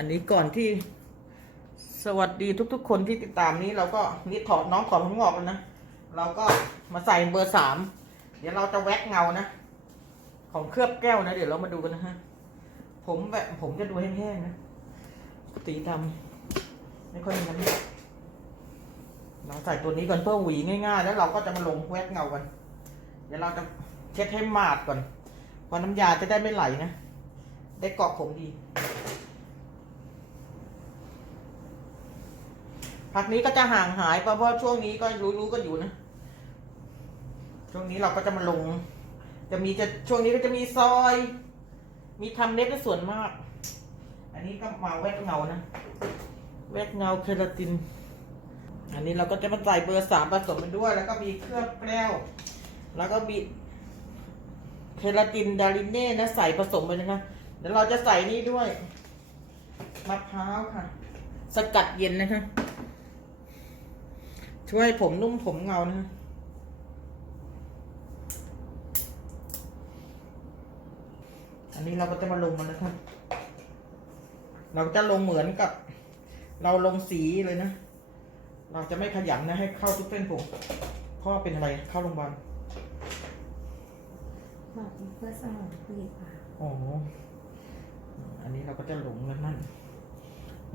อันนี้ก่อนที่สวัสดีทุกๆ คนที่ติดตามนี้เราก็นี่ถอดน้องถอดผมงอกแล้วนะ เราก็มาใส่เบอร์สามเดี๋ยวเราจะแว็กเงานะ ของเคลือบแก้วนะ เดี๋ยวเรามาดูกันนะฮะ ผมแบบผมจะดูแห้งๆนะสีดำไม่ค่อยงั้นเราใส่ตัวนี้ก่อนเพื่อหวีง่ายๆ แล้วเราก็จะมาลงแว็กเงากัน เดี๋ยวเราจะเช็ดให้มาดก่อนเพราะน้ำยาจะได้ไม่ไหลนะ ได้เกาะผมดี พักนี้ก็จะห่างหายเพราะว่าช่วงนี้ก็รู้ๆก็อยู่นะ ช่วงนี้เราก็จะมาลง จะมีจะช่วงนี้ก็จะมีซอย มีทำเล็บในส่วนมาก อันนี้ก็มาแวกเงานะแวกเงาเคราติน อันนี้เราก็จะมาใส่เบอร์สามผสมไปด้วย แล้วก็มีเคลือบแก้ว แล้วก็มีเคราตินดาริเน่นะใส่ผสมไปนะคะเดี๋ยวเราจะใส่นี่ด้วยมะพร้าวค่ะ สกัดเย็นนะคะ ช่วยผมนุ่มผมเงานะคะอันนี้เราก็จะมาลงมันนะครับ เราจะลงเหมือนกับ เราลงสีเลยนะ เราจะไม่ขยันนะให้เข้าทุกเส้นผม พ่อเป็นอะไรเข้าโรงพยาบาลบอกเพื่อสมองคุยค่ะอ๋ออันนี้เราก็จะหลงแล้วนั่น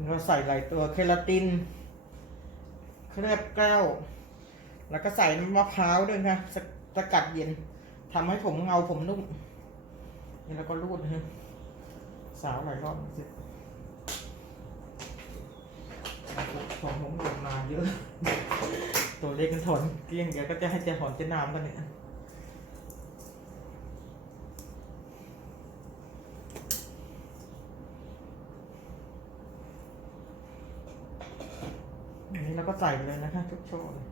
เราใส่หลายตัวเคลาติน เคลือบแก้ว แล้วก็ใส่น้ำมะพร้าวด้วยค่ะสสกัดเย็นทำให้ผมเงาผมนุ่มนี่เราก็รูดนะฮะสาวหลายรอบสิของผมหลุดมาเยอะ ตัวเล็กกันถอนเกลี้ยงเดี๋ยวก็จะให้เจะหอนเจะน้ำกันเนี่ย อั นนี้เราก็ใส่ไปเลยนะคะทุกช่อเลย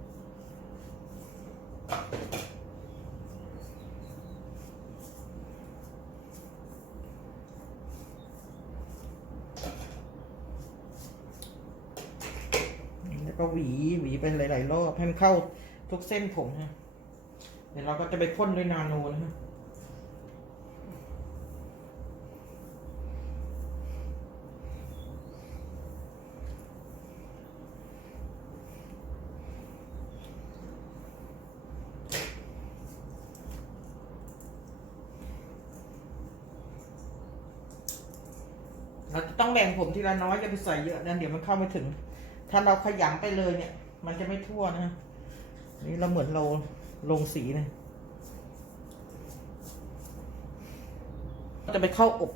แล้วก็หวีหวีไปหลาย ๆ รอบให้มันเข้าทุกเส้นผมนะเดี๋ยวเราก็จะไปพ่นด้วยนาโนนะฮะ เราจะต้องแบ่งผมทีละน้อยจะไปใส่เยอะนั่นเดี๋ยวมันเข้าไม่ถึง ถ้าเราขยำไปเลยเนี่ย มันจะไม่ทั่วนะนี่เราเหมือนเราลงสีนะจะไปเข้าอบ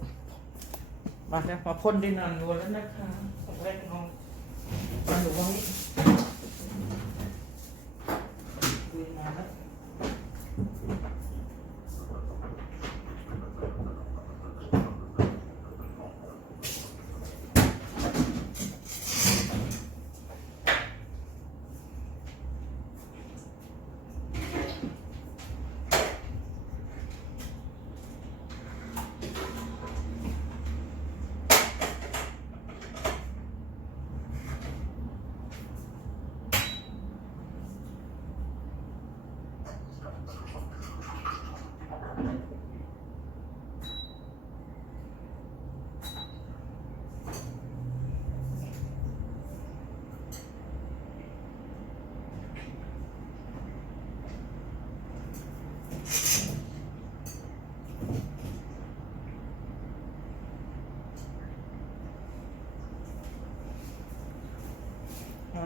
มาแล้วมาพ่นด้นานนวลแล้วนะคะตกแรกนองมาอยู่ตรงนี้คุยมาแล้ว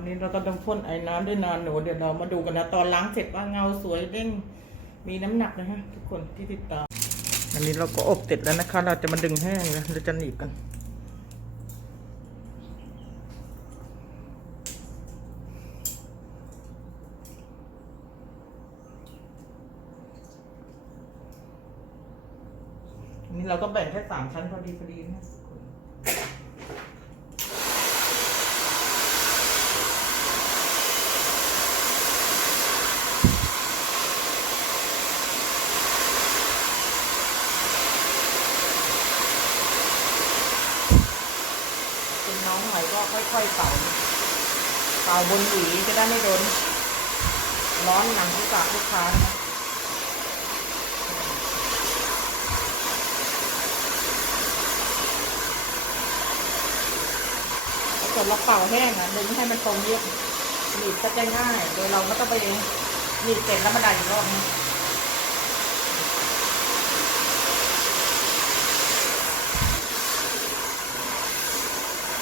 นนี้เราก็ต้องพ่นไอ้น้ำด้วยนานหนูเดี๋ยวเรามาดูกันนะ ตอนล้างเสร็จว่าเงาสวยเด้งมีน้ำหนักนะฮะทุกคนที่ติดตาม อันนี้เราก็อบเสร็จแล้วนะคะ เราจะมาดึงแห้งนะเราจะหนีบกันอันนี้เราก็แบ่งแค่สามชั้นพอดีพอดีนะทุกคน เป็นน้องใหม่ก็ ค่อยๆเป่า เป่าบนหวีจะได้ไม่โดนร้อนหนังที่ปากลูกค้านะส่วนเราเป่าแห้งอะดึงให้มันตรงเรียบหนีบก็จะง่าย โดยเราไม่ต้องไปหนีบเสร็จแล้วมาดันอีกรอบนึง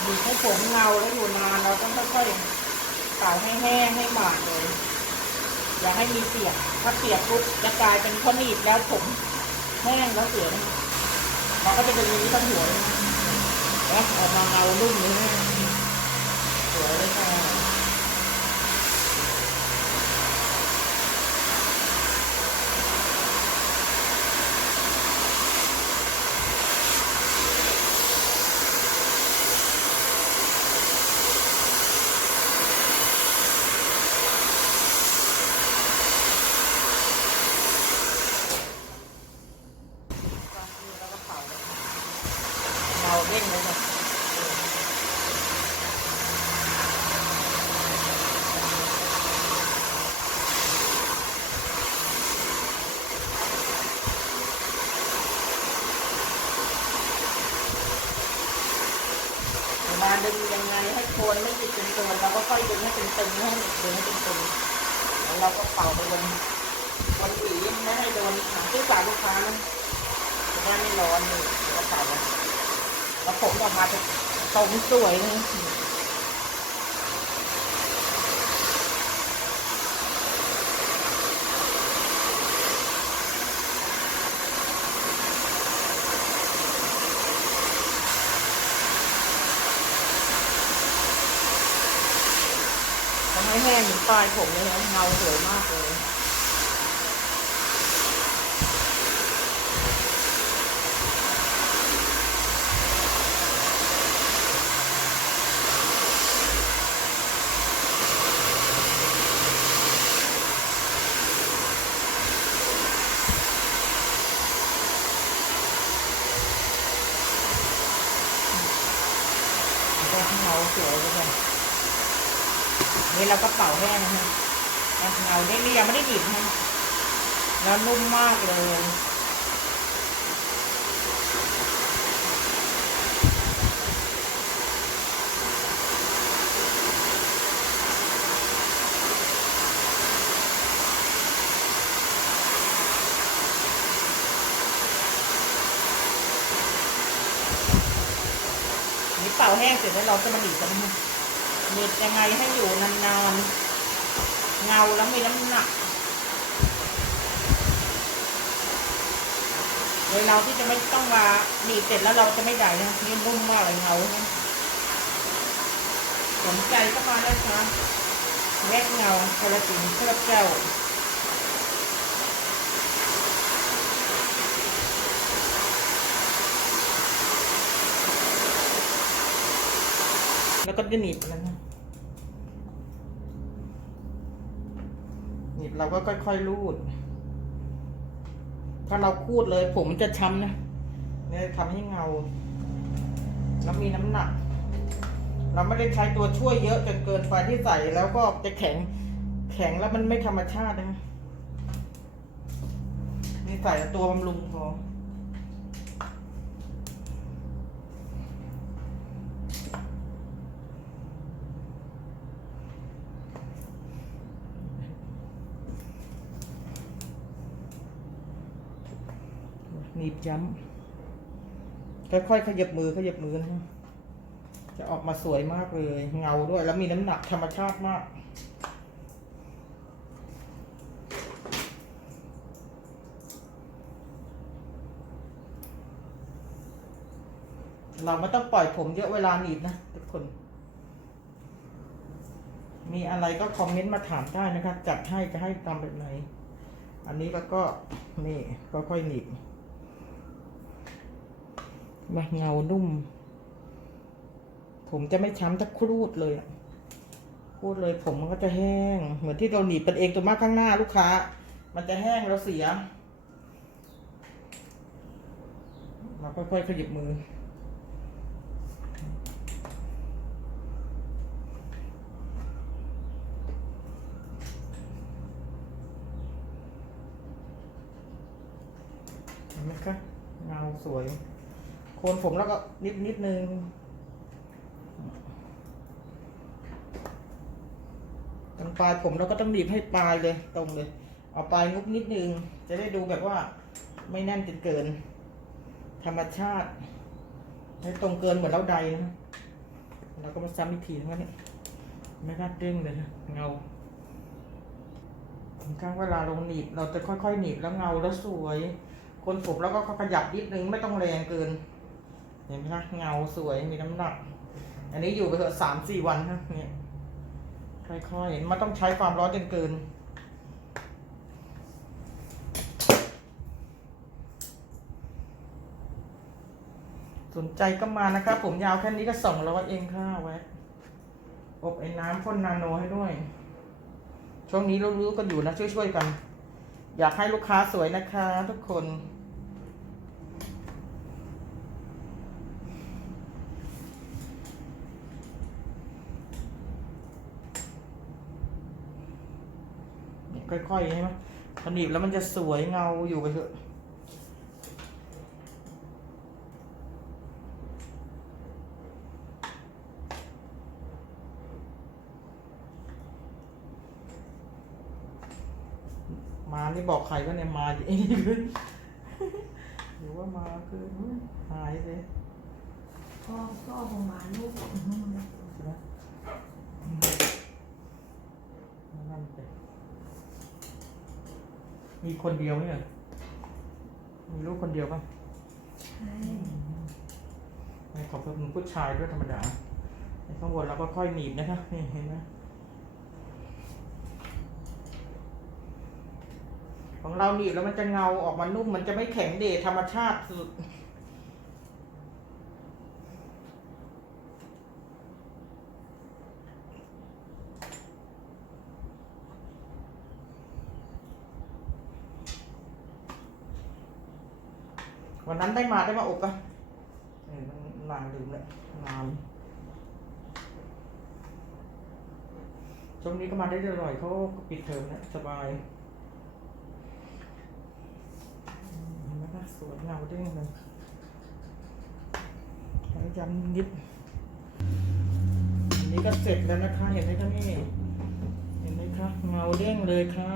บีบให้ผมเงาแล้วอยู่นานเราต้องค่อยๆเป่าให้แห้งให้หมาดเลย อย่าให้มีเสียบถ้าเสียบปุ๊บจะกลายเป็นพอหนีบแล้วผมแห้งแล้วเสียนะเราก็จะเป็นอย่างนี้ทั้งหัวเลยนะแล้วออกมาเงาลุ่มเลยสวยเลยค่ะแล้วก็เป่าเลยเงาเด้งเลยค่ะเวลา ดึงยังไงให้โคนไม่ติดเป็นตัวเราก็ค่อยดึงให้เป็นตึงให้ดึงให้เป็นตึงแล้วเราก็เป่าไปบนบนหวีไม่ให้โดนหางที่ฝาลูกค้านะจะได้ไม่ร้อนนี่เราเป่าแล้วแล้วผมออกมาจะตรงสวยเลยทำให้แห้งถึงปลายผมเลยนะเงาสวยมากเลย ก็เงาสวยเลยค่ะนี่ เราก็เป่าแห้งนะฮะเงาได้นี่ยังไม่ได้ดิบนะแล้วนุ่มมากเลยนี่เป่าแห้งเสร็จแล้วเราจะมาหนีกันนะ ฮะหนีบยังไงให้อยู่นานๆ เงาแล้วมีน้ำหนักโดยเราที่จะไม่ต้องมาหนีบเสร็จแล้วเราจะไม่ใหญ่นะนี่นุ่มมากเลยเงาสนใจก็มาได้ค่ะแวกเงาคาราจินเคลือบแก้ว แล้วก็จะหนีบมันะหนีบเราก็ค่อยๆรูด ถ้าเราคูดเลย ผมมันจะช้ำนะเนี่ยทำให้เงา แล้วมีน้ำหนัก เราไม่ได้ใช้ตัวช่วยเยอะจนเกินไปที่ใส่แล้วก็จะแข็งแข็งแล้วมันไม่ธรรมชาตินะนี่ใส่ตัวบำรุงพอ ย้ำค่อยๆขยับมือขยับมือนะจะออกมาสวยมากเลย เงาด้วย แล้วมีน้ำหนักธรรมชาติมาก เราไม่ต้องปล่อยผมเยอะเวลาหนีบนะทุกคน มีอะไรก็คอมเมนต์มาถามได้นะคะจัดให้จะให้ตามแบบไหน อันนี้แล้วก็นี่ค่อยๆหนีบ มาเงานุ่ม ผมจะไม่ช้ำถ้าครูดเลยอะครูดเลยผมมันก็จะแห้ง เหมือนที่เราหนีบเป็นเองตัวมากข้างหน้าลูกค้า มันจะแห้งแล้วเสียเราค่อยๆขยิบมือ เห็นไหมคะเงาสวย โคนผมแล้วก็นิดนิดนึงตรงปลายผมเราก็ต้องหนีบให้ปลายเลยตรงเลย เอาปลายงุบนิดนึง จะได้ดูแบบว่าไม่แน่นจนเกิน ธรรมชาติไม่ตรงเกินเหมือนเราใดนะเราก็มาซ้ำอีกทีนึงว่านี่ไม่น่าเด้งเลยนะเงาครั้งเวลาเราหนีบเราจะค่อยๆหนีบแล้วเงาแล้วสวย คนผมแล้วก็ขยับนิดนึงไม่ต้องแรงเกิน เห็นไหมคะเงาสวยมีน้ำหนัก อันนี้อยู่ไปเถอะสามสี่วันนะเนี่ยค่อยๆมันต้องใช้ความร้อนจนเกินสนใจก็มานะครับ ผมยาวแค่นี้ก็สองร้อยเองค่ะแวะอบไอ้น้ำพ่นนาโนให้ด้วย ช่วงนี้เรารู้กันอยู่นะช่วยๆกัน อยากให้ลูกค้าสวยนะคะทุกคน ค่อยๆใช่ไหมพอหนีบแล้วมันจะสวยเงาอยู่ไปเถอะมานี่บอกใครว่าเนี่ยมาเองเลยหรือว่ามาคือหายเลยพ่อพ่อของหมาลูกหมนั่นไป มีคนเดียวเนี่ย มีลูกคนเดียวป่ะใช่ขอบคุณผู้ชายด้วยธรรมดาในข้างบนเราก็ค่อยหนีบนะคะนี่เห็นไหมของเราหนีบแล้วมันจะเงาออกมานุ่มมันจะไม่แข็งเดชธรรมชาติสุด วันนั้นได้มาได้มาอบปะเออมันนานลืมแล้วนานช่วงนี้ก็มาได้อร่อยเขาปิดเทอมแล้วสบายเห็นไหมคะสวยเงาเด้งเลยแล้วย้ำนิดอันนี้ก็เสร็จแล้วนะคะ เห็นไหมคะนี่ เห็นไหมคะเงาเด้งเลยค่ะ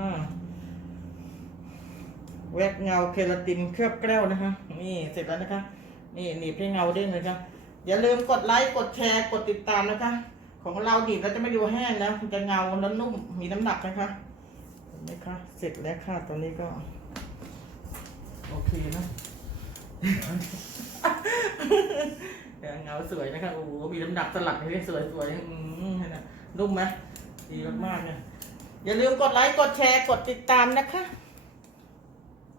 แวกเงาเคลาตินเคลือบแก้วนะคะ นี่เสร็จแล้วนะคะ นี่หนีบให้เงาเด้งเลยค่ะอย่าลืมกดไลค์กดแชร์กดติดตามนะคะ ของเราหนีบแล้วจะไม่ดูแห้งนะมันจะเงาแล้วนุ่มมีน้ำหนักนะคะเห็นไหมคะเสร็จแล้วค่ะตอนนี้ก็ โอเคนะเงาสวยนะคะโอ้โหมีน้ำหนักสลักนี่สวยสวยๆอืมนไหมนุ่มไหมดีมากๆเนี่ยอย่าลืมกดไลค์กดแชร์กดติดตามนะคะ